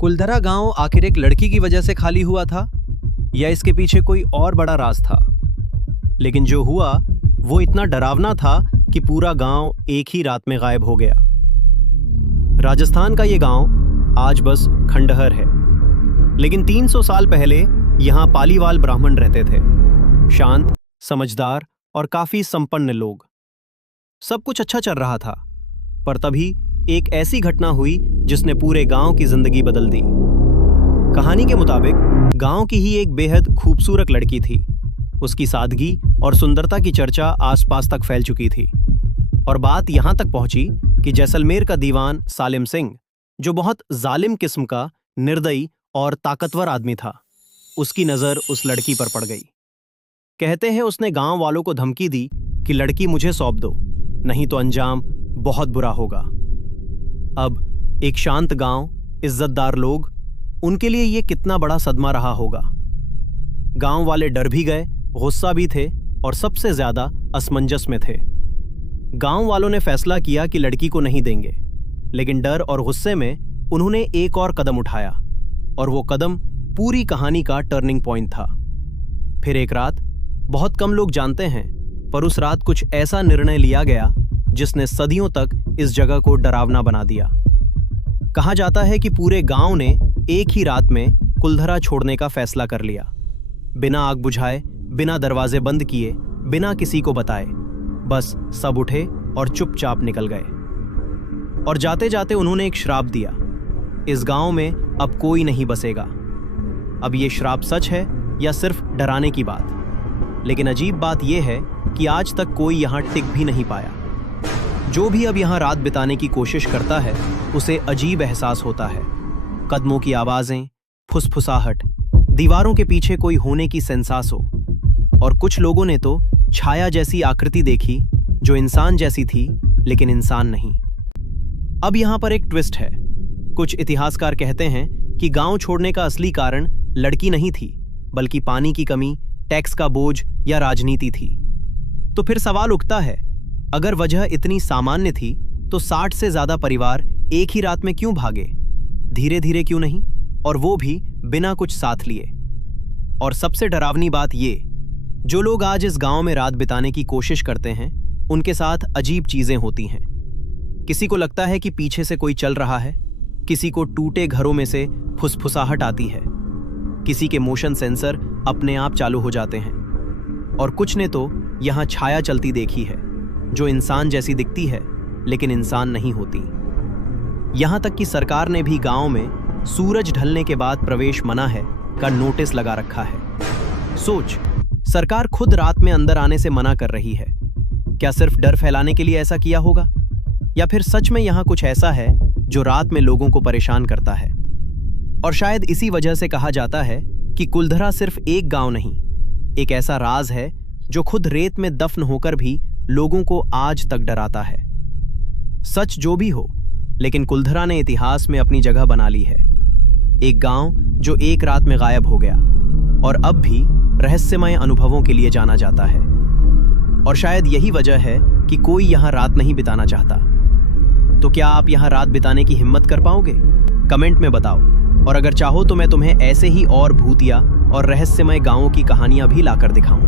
कुलधरा गांव आखिर एक लड़की की वजह से खाली हुआ था या इसके पीछे कोई और बड़ा राज था? लेकिन जो हुआ वो इतना डरावना था कि पूरा गांव एक ही रात में गायब हो गया। राजस्थान का ये गांव आज बस खंडहर है, लेकिन 300 साल पहले यहाँ पालीवाल ब्राह्मण रहते थे। शांत, समझदार और काफी संपन्न लोग। सब कुछ अच्छा चल रहा था, पर तभी एक ऐसी घटना हुई जिसने पूरे गांव की जिंदगी बदल दी। कहानी के मुताबिक गांव की ही एक बेहद खूबसूरत लड़की थी। उसकी सादगी और सुंदरता की चर्चा आसपास तक फैल चुकी थी, और बात यहां तक पहुंची कि जैसलमेर का दीवान सालिम सिंह, जो बहुत जालिम किस्म का, निर्दयी और ताकतवर आदमी था, उसकी नजर उस लड़की पर पड़ गई। कहते हैं उसने गांव वालों को धमकी दी कि लड़की मुझे सौंप दो, नहीं तो अंजाम बहुत बुरा होगा। अब एक शांत गांव, इज्जतदार लोग, उनके लिए यह कितना बड़ा सदमा रहा होगा। गांव वाले डर भी गए, गुस्सा भी थे और सबसे ज्यादा असमंजस में थे। गांव वालों ने फैसला किया कि लड़की को नहीं देंगे, लेकिन डर और गुस्से में उन्होंने एक और कदम उठाया, और वो कदम पूरी कहानी का टर्निंग पॉइंट था। फिर एक रात, बहुत कम लोग जानते हैं, पर उस रात कुछ ऐसा निर्णय लिया गया जिसने सदियों तक इस जगह को डरावना बना दिया। कहा जाता है कि पूरे गांव ने एक ही रात में कुलधरा छोड़ने का फैसला कर लिया। बिना आग बुझाए, बिना दरवाजे बंद किए, बिना किसी को बताए, बस सब उठे और चुपचाप निकल गए। और जाते जाते उन्होंने एक श्राप दिया, इस गांव में अब कोई नहीं बसेगा। अब ये श्राप सच है या सिर्फ डराने की बात? लेकिन अजीब बात यह है कि आज तक कोई यहां टिक भी नहीं पाया। जो भी अब यहां रात बिताने की कोशिश करता है, उसे अजीब एहसास होता है। कदमों की आवाजें, फुसफुसाहट, दीवारों के पीछे कोई होने की सेंसास हो, और कुछ लोगों ने तो छाया जैसी आकृति देखी जो इंसान जैसी थी लेकिन इंसान नहीं। अब यहां पर एक ट्विस्ट है। कुछ इतिहासकार कहते हैं कि गांव छोड़ने का असली कारण लड़की नहीं थी, बल्कि पानी की कमी, टैक्स का बोझ या राजनीति थी। तो फिर सवाल उठता है, अगर वजह इतनी सामान्य थी तो 60 से ज्यादा परिवार एक ही रात में क्यों भागे? धीरे धीरे क्यों नहीं, और वो भी बिना कुछ साथ लिए? और सबसे डरावनी बात ये, जो लोग आज इस गांव में रात बिताने की कोशिश करते हैं, उनके साथ अजीब चीजें होती हैं। किसी को लगता है कि पीछे से कोई चल रहा है, किसी को टूटे घरों में से फुसफुसाहट आती है, किसी के मोशन सेंसर अपने आप चालू हो जाते हैं, और कुछ ने तो यहां छाया चलती देखी है जो इंसान जैसी दिखती है लेकिन इंसान नहीं होती। यहां तक कि सरकार ने भी गांव में सूरज ढलने के बाद प्रवेश मना है का नोटिस लगा रखा है। सोच, सरकार खुद रात में अंदर आने से मना कर रही है। क्या सिर्फ डर फैलाने के लिए ऐसा किया होगा, या फिर सच में यहां कुछ ऐसा है जो रात में लोगों को परेशान करता है? और शायद इसी वजह से कहा जाता है कि कुलधरा सिर्फ एक गांव नहीं, एक ऐसा राज है जो खुद रेत में दफन होकर भी लोगों को आज तक डराता है। सच जो भी हो, लेकिन कुलधरा ने इतिहास में अपनी जगह बना ली है। एक गांव जो एक रात में गायब हो गया और अब भी रहस्यमय अनुभवों के लिए जाना जाता है। और शायद यही वजह है कि कोई यहां रात नहीं बिताना चाहता। तो क्या आप यहां रात बिताने की हिम्मत कर पाओगे? कमेंट में बताओ। और अगर चाहो तो मैं तुम्हें ऐसे ही और भूतिया और रहस्यमय गांवों की कहानियां भी लाकर दिखाऊं।